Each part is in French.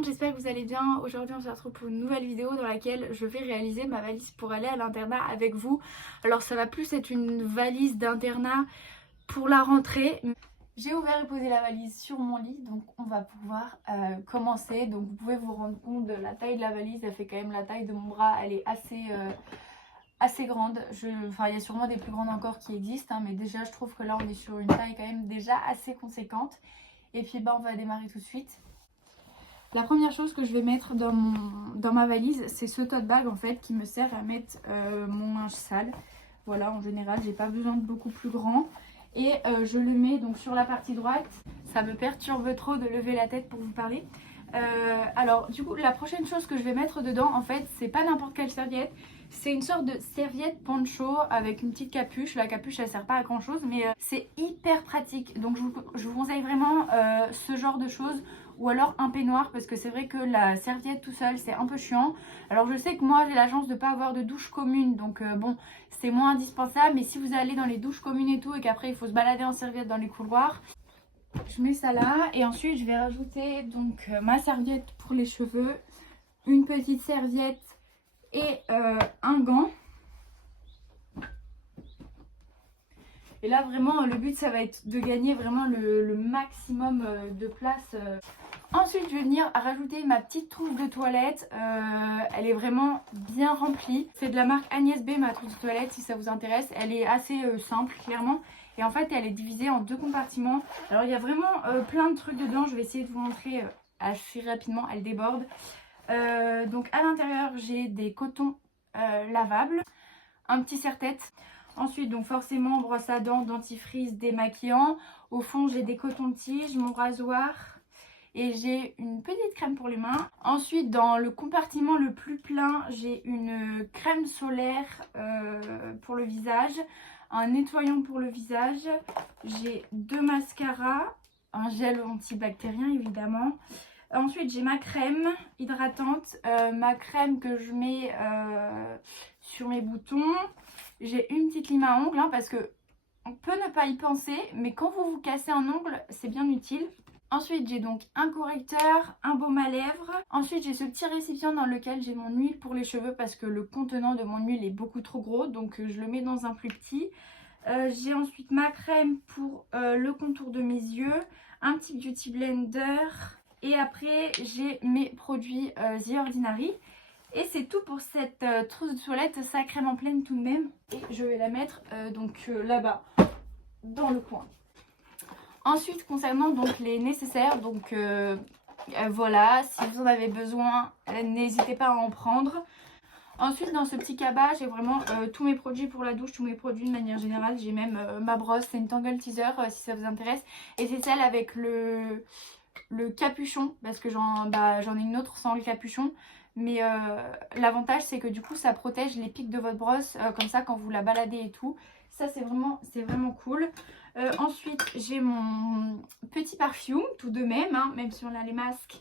monde, j'espère que vous allez bien. Aujourd'hui on se retrouve pour une nouvelle vidéo dans laquelle je vais réaliser ma valise pour aller à l'internat avec vous. Alors ça va plus être une valise d'internat pour la rentrée. J'ai ouvert et posé la valise sur mon lit, donc on va pouvoir commencer. Donc vous pouvez vous rendre compte de la taille de la valise, elle fait quand même la taille de mon bras, elle est assez grande. Enfin il y a sûrement des plus grandes encore qui existent, hein, mais déjà je trouve que là on est sur une taille quand même déjà assez conséquente. Et puis on va démarrer tout de suite. La première chose que je vais mettre dans ma valise, c'est ce tote bag en fait qui me sert à mettre mon linge sale. Voilà, en général, j'ai pas besoin de beaucoup plus grand. Et je le mets donc sur la partie droite. Ça me perturbe trop de lever la tête pour vous parler. Alors du coup, la prochaine chose que je vais mettre dedans, en fait, c'est pas n'importe quelle serviette. C'est une sorte de serviette poncho avec une petite capuche. La capuche, elle sert pas à grand chose, mais c'est hyper pratique. Donc je vous conseille vraiment ce genre de choses. Ou alors un peignoir, parce que c'est vrai que la serviette tout seul c'est un peu chiant. Alors je sais que moi j'ai la chance de ne pas avoir de douche commune, donc bon c'est moins indispensable. Mais si vous allez dans les douches communes et tout et qu'après il faut se balader en serviette dans les couloirs, je mets ça là. Et ensuite je vais rajouter donc ma serviette pour les cheveux, une petite serviette et un gant. Et là vraiment le but ça va être de gagner vraiment le maximum de place. Ensuite je vais venir rajouter ma petite trousse de toilette. Elle est vraiment bien remplie. C'est de la marque Agnès B, ma trousse de toilette, si ça vous intéresse. Elle est assez simple clairement. Et en fait elle est divisée en deux compartiments. Alors il y a vraiment plein de trucs dedans. Je vais essayer de vous montrer assez rapidement. Elle déborde. Donc à l'intérieur j'ai des cotons lavables, un petit serre-tête. Ensuite donc forcément brosse à dents, dentifrice, démaquillant. Au fond j'ai des cotons-tiges, mon rasoir. Et j'ai une petite crème pour les mains. Ensuite dans le compartiment le plus plein, j'ai une crème solaire pour le visage, un nettoyant pour le visage, j'ai deux mascaras, un gel antibactérien évidemment. Ensuite j'ai ma crème hydratante, ma crème que je mets sur mes boutons. J'ai une petite lime à ongles hein, parce que on peut ne pas y penser, mais quand vous vous cassez un ongle, c'est bien utile. Ensuite j'ai donc un correcteur, un baume à lèvres. Ensuite j'ai ce petit récipient dans lequel j'ai mon huile pour les cheveux parce que le contenant de mon huile est beaucoup trop gros, donc je le mets dans un plus petit. J'ai ensuite ma crème pour le contour de mes yeux, un petit beauty blender et après j'ai mes produits The Ordinary. Et c'est tout pour cette trousse de toilette sacrément pleine tout de même. Et je vais la mettre là-bas, dans le coin. Ensuite concernant donc les nécessaires, donc voilà, si vous en avez besoin, n'hésitez pas à en prendre. Ensuite dans ce petit cabas, j'ai vraiment tous mes produits pour la douche, tous mes produits de manière générale. J'ai même ma brosse, c'est une Tangle Teaser si ça vous intéresse. Et c'est celle avec le capuchon, parce que j'en ai une autre sans le capuchon. Mais l'avantage c'est que du coup ça protège les pics de votre brosse, comme ça quand vous la baladez et tout. Ça c'est vraiment cool. Ensuite j'ai mon petit parfum tout de même, hein, même si on a les masques.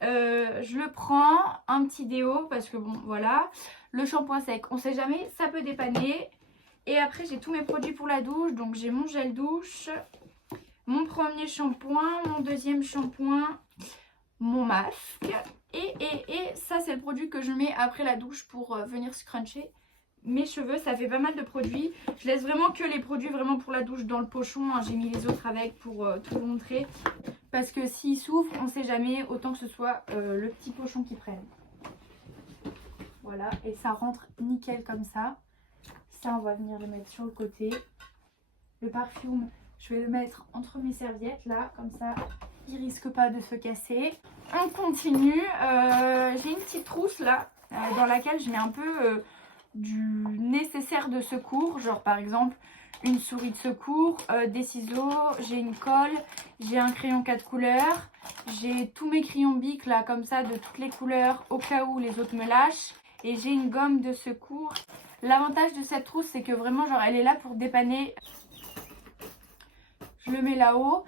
Je le prends, un petit déo parce que bon voilà. Le shampoing sec, on sait jamais, ça peut dépanner. Et après j'ai tous mes produits pour la douche. Donc j'ai mon gel douche, mon premier shampoing, mon deuxième shampoing, mon masque. Et ça c'est le produit que je mets après la douche pour venir scruncher mes cheveux. Ça fait pas mal de produits. Je laisse vraiment que les produits vraiment pour la douche dans le pochon, hein. J'ai mis les autres avec pour tout vous montrer. Parce que s'ils souffrent, on sait jamais, autant que ce soit le petit pochon qui prenne. Voilà, et ça rentre nickel comme ça. Ça, on va venir le mettre sur le côté. Le parfum, je vais le mettre entre mes serviettes là, comme ça, il risque pas de se casser. On continue. J'ai une petite trousse là, dans laquelle je mets un peu du nécessaire de secours, genre par exemple une souris de secours, des ciseaux, j'ai une colle, j'ai un crayon 4 couleurs, j'ai tous mes crayons Bic là comme ça de toutes les couleurs au cas où les autres me lâchent, et j'ai une gomme de secours. L'avantage de cette trousse c'est que vraiment genre elle est là pour dépanner. Je le mets là-haut.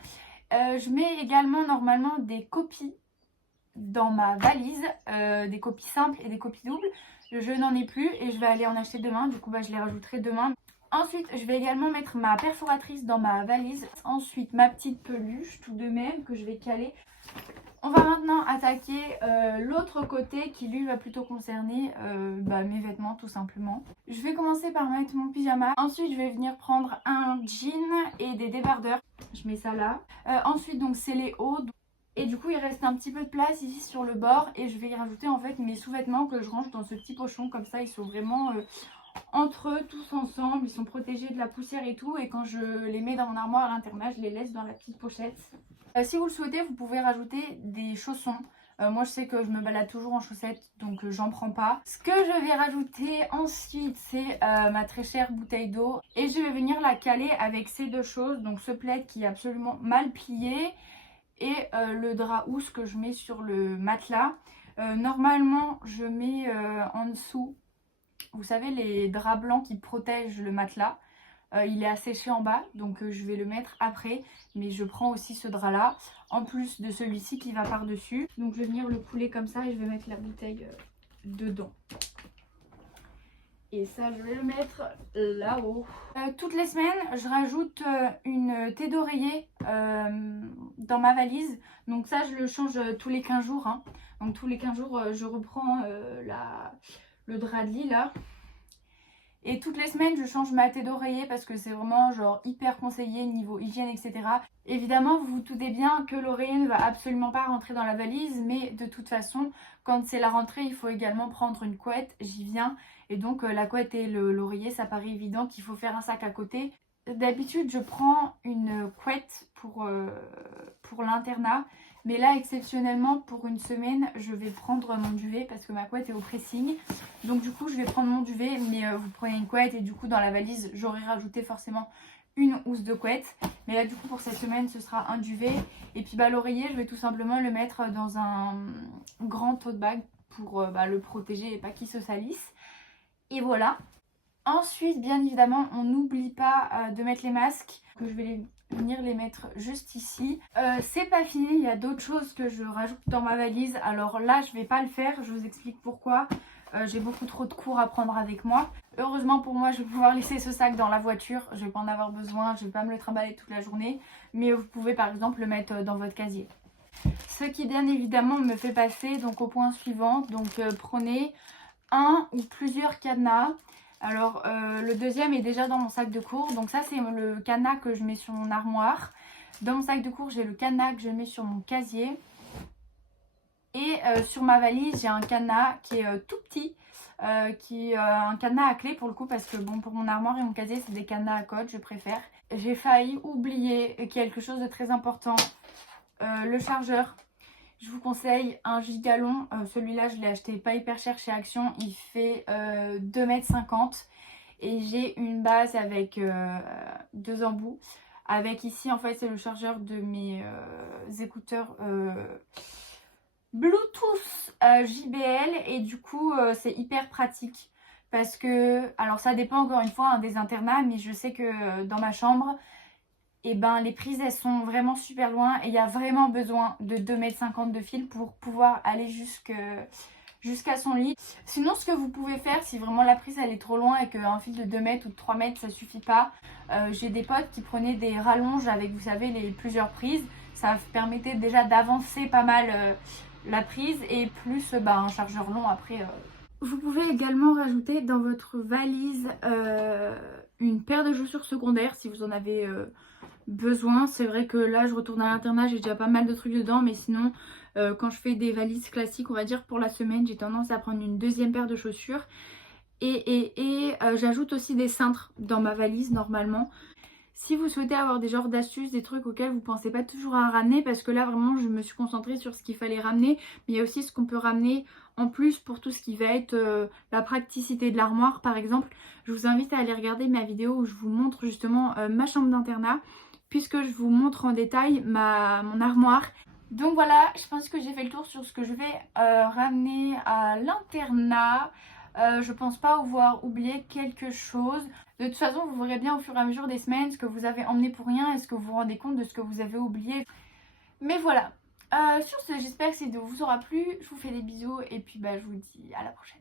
Je mets également normalement des copies dans ma valise, des copies simples et des copies doubles. Je n'en ai plus et je vais aller en acheter demain, du coup je les rajouterai demain. Ensuite je vais également mettre ma perforatrice dans ma valise. Ensuite ma petite peluche tout de même que je vais caler. On va maintenant attaquer l'autre côté qui lui va plutôt concerner mes vêtements tout simplement. Je vais commencer par mettre mon pyjama. Ensuite je vais venir prendre un jean et des débardeurs. Je mets ça là. Ensuite donc c'est les hauts. Et du coup il reste un petit peu de place ici sur le bord. Et je vais y rajouter en fait mes sous-vêtements que je range dans ce petit pochon. Comme ça ils sont vraiment entre eux tous ensemble. Ils sont protégés de la poussière et tout. Et quand je les mets dans mon armoire à l'internat, je les laisse dans la petite pochette. Si vous le souhaitez, vous pouvez rajouter des chaussons. Moi je sais que je me balade toujours en chaussettes, donc j'en prends pas. Ce que je vais rajouter ensuite, c'est ma très chère bouteille d'eau. Et je vais venir la caler avec ces deux choses. Donc ce plaid qui est absolument mal plié et le drap housse que je mets sur le matelas. Normalement je mets en dessous, vous savez, les draps blancs qui protègent le matelas. Il est asséché en bas, donc je vais le mettre après. Mais je prends aussi ce drap là, en plus de celui-ci qui va par-dessus. Donc je vais venir le couler comme ça et je vais mettre la bouteille dedans. Et ça, je vais le mettre là-haut. Toutes les semaines, je rajoute une thé d'oreiller dans ma valise. Donc ça, je le change tous les 15 jours. Hein. Donc tous les 15 jours, je reprends le drap de lit là. Et toutes les semaines je change ma thé d'oreiller parce que c'est vraiment genre hyper conseillé niveau hygiène, etc. Évidemment vous vous doutez bien que l'oreiller ne va absolument pas rentrer dans la valise, mais de toute façon quand c'est la rentrée il faut également prendre une couette, j'y viens. Et donc la couette et l'oreiller ça paraît évident qu'il faut faire un sac à côté. D'habitude je prends une couette pour l'internat. Mais là exceptionnellement pour une semaine je vais prendre mon duvet parce que ma couette est au pressing. Donc du coup je vais prendre mon duvet, mais vous prenez une couette et du coup dans la valise j'aurai rajouté forcément une housse de couette. Mais là du coup pour cette semaine ce sera un duvet. Et puis l'oreiller je vais tout simplement le mettre dans un grand tote bag pour le protéger et pas qu'il se salisse. Et voilà. Ensuite bien évidemment on n'oublie pas de mettre les masques. Que je vais venir les mettre juste ici. C'est pas fini, il y a d'autres choses que je rajoute dans ma valise. Alors là je vais pas le faire, je vous explique pourquoi. J'ai beaucoup trop de cours à prendre avec moi. Heureusement pour moi je vais pouvoir laisser ce sac dans la voiture. Je vais pas en avoir besoin, je vais pas me le trimballer toute la journée. Mais vous pouvez par exemple le mettre dans votre casier. Ce qui bien évidemment me fait passer donc au point suivant. Donc prenez un ou plusieurs cadenas. Alors le deuxième est déjà dans mon sac de cours. Donc ça c'est le cadenas que je mets sur mon armoire. Dans mon sac de cours j'ai le cadenas que je mets sur mon casier. Et sur ma valise j'ai un cadenas qui est tout petit. Qui est un cadenas à clé pour le coup. Parce que bon, pour mon armoire et mon casier c'est des cadenas à code, je préfère. J'ai failli oublier quelque chose de très important. Le chargeur. Je vous conseille un gigalon. Celui-là je l'ai acheté pas hyper cher chez Action. Il fait 2,50 m. Et j'ai une base avec 2 embouts. Avec ici en fait c'est le chargeur de mes écouteurs Bluetooth JBL. Et du coup c'est hyper pratique. Parce que, alors ça dépend encore une fois des internats. Mais je sais que dans ma chambre... Et les prises elles sont vraiment super loin et il y a vraiment besoin de 2,50 m de fil pour pouvoir aller jusqu'à son lit. Sinon ce que vous pouvez faire si vraiment la prise elle est trop loin et qu'un fil de 2 mètres ou de 3 mètres ça suffit pas, j'ai des potes qui prenaient des rallonges avec vous savez les plusieurs prises. Ça permettait déjà d'avancer pas mal la prise et plus un chargeur long après. Vous pouvez également rajouter dans votre valise une paire de chaussures secondaires si vous en avez besoin. C'est vrai que là je retourne à l'internat, j'ai déjà pas mal de trucs dedans, mais sinon quand je fais des valises classiques on va dire pour la semaine, j'ai tendance à prendre une deuxième paire de chaussures et j'ajoute aussi des cintres dans ma valise normalement. Si vous souhaitez avoir des genres d'astuces, des trucs auxquels vous pensez pas toujours à ramener, parce que là vraiment je me suis concentrée sur ce qu'il fallait ramener, mais il y a aussi ce qu'on peut ramener en plus pour tout ce qui va être la praticité de l'armoire par exemple. Je vous invite à aller regarder ma vidéo où je vous montre justement ma chambre d'internat, puisque je vous montre en détail mon armoire. Donc voilà, je pense que j'ai fait le tour sur ce que je vais ramener à l'internat. Je pense pas avoir oublié quelque chose. De toute façon vous verrez bien au fur et à mesure des semaines ce que vous avez emmené pour rien. Est-ce que vous vous rendez compte de ce que vous avez oublié. Mais voilà, sur ce j'espère que cette vidéo vous aura plu. Je vous fais des bisous et puis je vous dis à la prochaine.